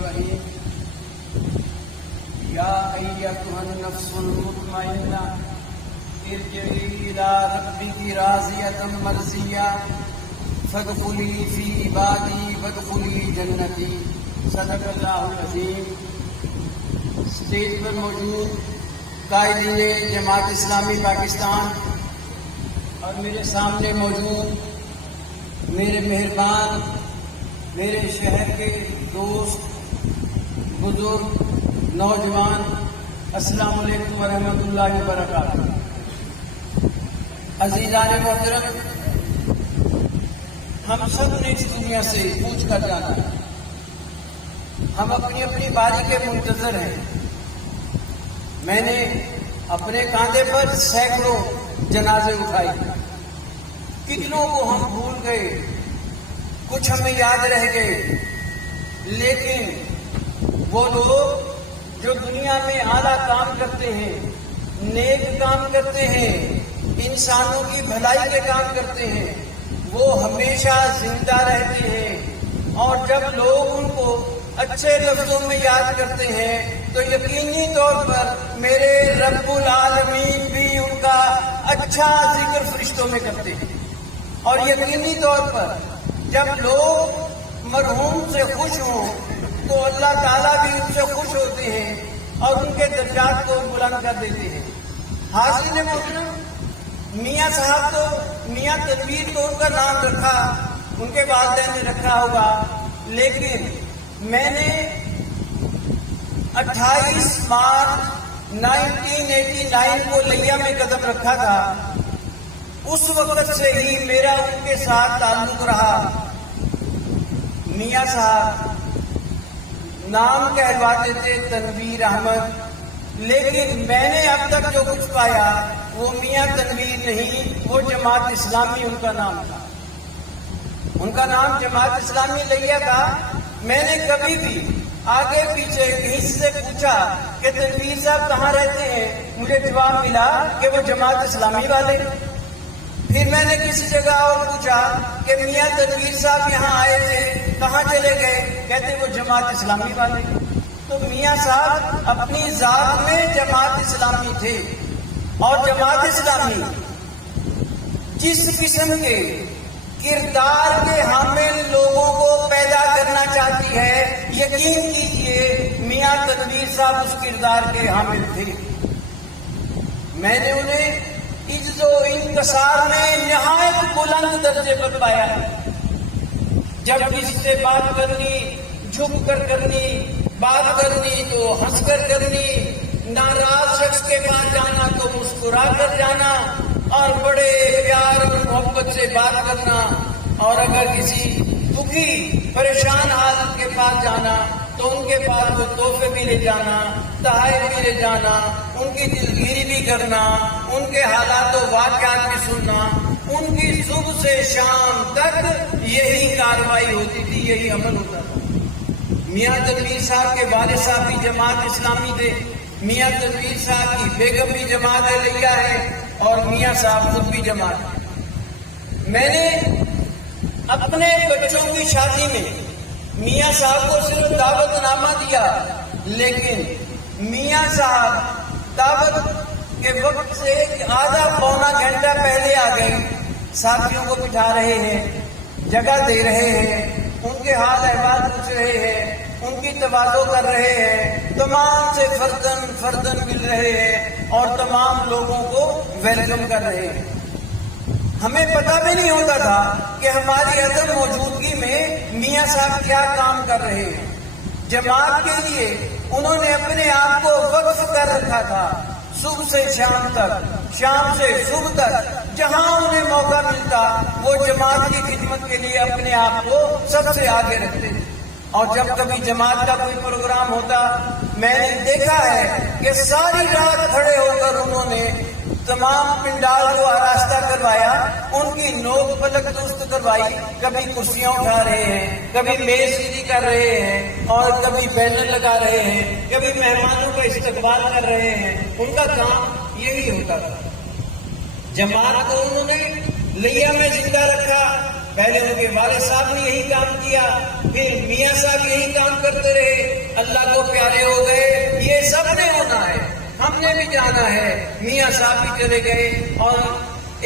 الرحیم یا ایتها النفس المطمئنہ ارجعی الی ربک راضیۃ مرضیہ فادخلی فی عبادی وادخلی جنتی۔ صدق اللہ العظیم۔ اسٹیج پر موجود قائدین جماعت اسلامی پاکستان اور میرے سامنے موجود میرے مہربان، میرے شہر کے دوست، بزرگ، نوجوان، السلام علیکم ورحمۃ اللہ وبرکاتہ۔ عزیزان محترم، ہم سب نے اس دنیا سے کوچ کر جانا ہے، ہم اپنی اپنی باری کے منتظر ہیں۔ میں نے اپنے کاندھے پر سینکڑوں جنازے اٹھائے، کتنوں کو ہم بھول گئے، کچھ ہمیں یاد رہ گئے، لیکن وہ لوگ جو دنیا میں اعلیٰ کام کرتے ہیں، نیک کام کرتے ہیں، انسانوں کی بھلائی کے کام کرتے ہیں، وہ ہمیشہ زندہ رہتے ہیں، اور جب لوگ ان کو اچھے لفظوں میں یاد کرتے ہیں تو یقینی طور پر میرے رب العالمین بھی ان کا اچھا ذکر فرشتوں میں کرتے ہیں، اور یقینی طور پر جب لوگ مرحوم سے خوش ہوں تو اللہ تعالیٰ بھی ان سے خوش ہوتے ہیں اور ان کے درجات کو بلند کر دیتے ہیں۔ حاضرین محترم، میاں صاحب تو میاں تنویر تو ان کا نام رکھا، ان کے والدین نے رکھا ہوگا، لیکن میں نے 28 مارچ 1989 کو لیہ میں قدم رکھا تھا۔ اس وقت سے ہی میرا ان کے ساتھ تعلق رہا۔ میاں صاحب نام کہلواتے تھے تنویر احمد، لیکن میں نے اب تک جو کچھ پایا وہ میاں تنویر نہیں، وہ جماعت اسلامی ان کا نام تھا، ان کا نام جماعت اسلامی لیہ تھا۔ میں نے کبھی بھی آگے پیچھے کہیں سے پوچھا کہ تنویر صاحب کہاں رہتے ہیں، مجھے جواب ملا کہ وہ جماعت اسلامی والے۔ پھر میں نے کسی جگہ اور پوچھا کہ میاں تنویر صاحب یہاں آئے تھے، کہاں چلے گئے، کہتے وہ جماعت اسلامی والے۔ تو میاں صاحب اپنی ذات میں جماعت اسلامی تھے، اور جماعت اسلامی جس قسم کے کردار کے حامل لوگوں کو پیدا کرنا چاہتی ہے، یقین کیجیے میاں تنویر صاحب اس کردار کے حامل تھے۔ میں نے انہیں عجز و انکسار میں نہایت بلند درجے پر پایا۔ جب کسی سے بات کرنی، جھک کر کرنی، بات کرنی تو ہنس کر کرنی، ناراض شخص کے پاس جانا تو مسکرا کر جانا، اور بڑے پیار اور محبت سے بات کرنا، اور اگر کسی دکھی پریشان حالت کے پاس جانا تو ان کے پاس وہ تحفے بھی لے جانا، تحائف بھی لے جانا، ان کی دلگیری بھی کرنا، ان کے حالات و واقعات بھی سننا، ان کی صبح سے شام تک یہی کارروائی ہوتی تھی، یہی عمل ہوتا تھا۔ میاں تنویر صاحب کے والد صاحب بھی جماعت اسلامی تھے، میاں تنویر صاحب کی بیگم بھی جماعت لیہ ہے، اور میاں صاحب خود بھی جماعت۔ میں نے اپنے بچوں کی شادی میں میاں صاحب کو صرف دعوت نامہ دیا، لیکن میاں صاحب دعوت کے وقت سے آدھا پونا گھنٹہ پہلے آ گئے، ساتھیوں کو بٹھا رہے ہیں، جگہ دے رہے ہیں، ان کے حال احوال پوچھ رہے ہیں، ان کی تواضع کر رہے ہیں، تمام سے فردن فردن مل رہے ہیں، اور تمام لوگوں کو ویلکم کر رہے ہیں۔ ہمیں پتہ بھی نہیں ہوتا تھا کہ ہماری عدم موجودگی میں میاں صاحب کیا کام کر رہے ہیں۔ جماعت کے لیے انہوں نے اپنے آپ کو وقف کر رکھا تھا، صبح سے شام تک، شام سے صبح تک، جہاں انہیں موقع ملتا وہ جماعت کی خدمت کے لیے اپنے آپ کو سب سے آگے رکھتے تھے۔ اور جب کبھی جماعت کا کوئی پروگرام ہوتا، میں نے دیکھا ہے کہ ساری رات کھڑے ہو کر انہوں نے تمام پنڈال کو آراستہ کروایا، ان کی نوک پلک درست کروائی، کبھی کرسیاں اٹھا رہے ہیں، کبھی میز سیدھی کر رہے ہیں، اور کبھی بینر لگا رہے ہیں، کبھی مہمانوں کا استقبال کر رہے ہیں۔ ان کا کام یہی ہوتا تھا۔ جماعت کو انہوں نے لیہ میں زندہ رکھا، پہلے ان کے والد صاحب نے یہی کام کیا، پھر میاں صاحب یہی کام کرتے رہے، اللہ کو پیارے ہو گئے، یہ سب نے ہونا ہے، ہم نے بھی جانا ہے۔ میاں صاحب بھی چلے گئے، اور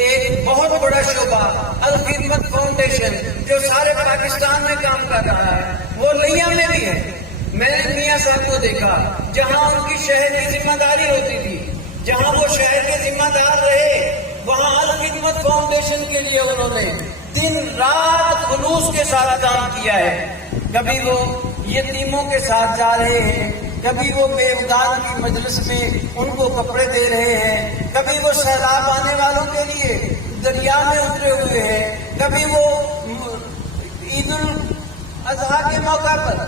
ایک بہت بڑا شعبہ الخدمت فاؤنڈیشن جو سارے پاکستان میں کام کر رہا ہے وہ لیا میں بھی ہے۔ میں نے میاں صاحب کو دیکھا جہاں ان کی شہر کی ذمہ داری ہوتی تھی، جہاں وہ شہر کے ذمہ دار رہے، وہاں الخدمت فاؤنڈیشن کے لیے انہوں نے دن رات خلوص کے ساتھ کام کیا ہے۔ کبھی وہ یتیموں کے ساتھ جا رہے ہیں، کبھی وہ بیوگان کی مجلس میں ان کو کپڑے دے رہے ہیں، کبھی وہ سیلاب آنے والوں کے لیے دریا میں اترے ہوئے ہیں، کبھی وہ عید الاضحیٰ کے موقع پر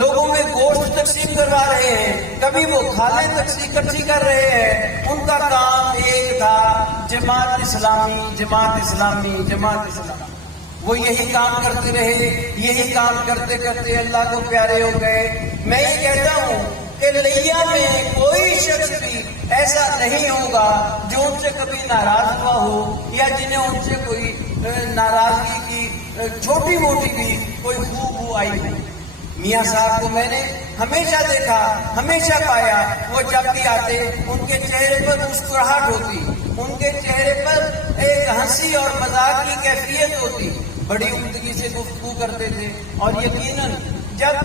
لوگوں میں گوشت تقسیم کروا رہے ہیں، کبھی وہ کھالیں اکٹھی کر رہے ہیں۔ ان کا کام ایک تھا، جماعت اسلامی جماعت اسلامی جماعت اسلامی۔ وہ یہی کام کرتے رہے، یہی کام کرتے کرتے اللہ کو پیارے ہو گئے۔ میں یہ کہتا ہوں کہ لیا میں کوئی شخص بھی ایسا نہیں ہوگا جو ان سے کبھی ناراض ہوا ہو، یا جنہیں ان سے کوئی ناراضگی کی چھوٹی موٹی بھی کوئی خوب آئی ہو۔ میاں صاحب کو میں نے ہمیشہ دیکھا، ہمیشہ پایا، وہ جب بھی آتے ان کے چہرے پر مسکراہٹ ہوتی، ان کے چہرے پر ایک ہنسی اور مذاق کی کیفیت ہوتی، بڑی عمدگی سے گفتگو کرتے تھے۔ اور یقیناً جب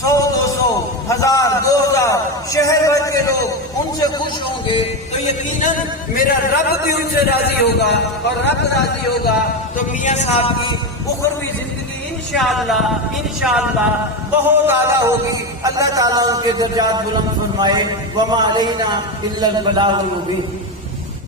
100 200 1000 2000 شہر بھر کے لوگ ان سے خوش ہوں گے تو یقیناً میرا رب بھی ان سے راضی ہوگا، اور رب راضی ہوگا تو میاں صاحب کی اخروی زندگی انشاءاللہ بہت اعلیٰ ہوگی۔ اللہ تعالیٰ ان کے درجات بلند فرمائے۔ وما علینا الا البلاغ المبین۔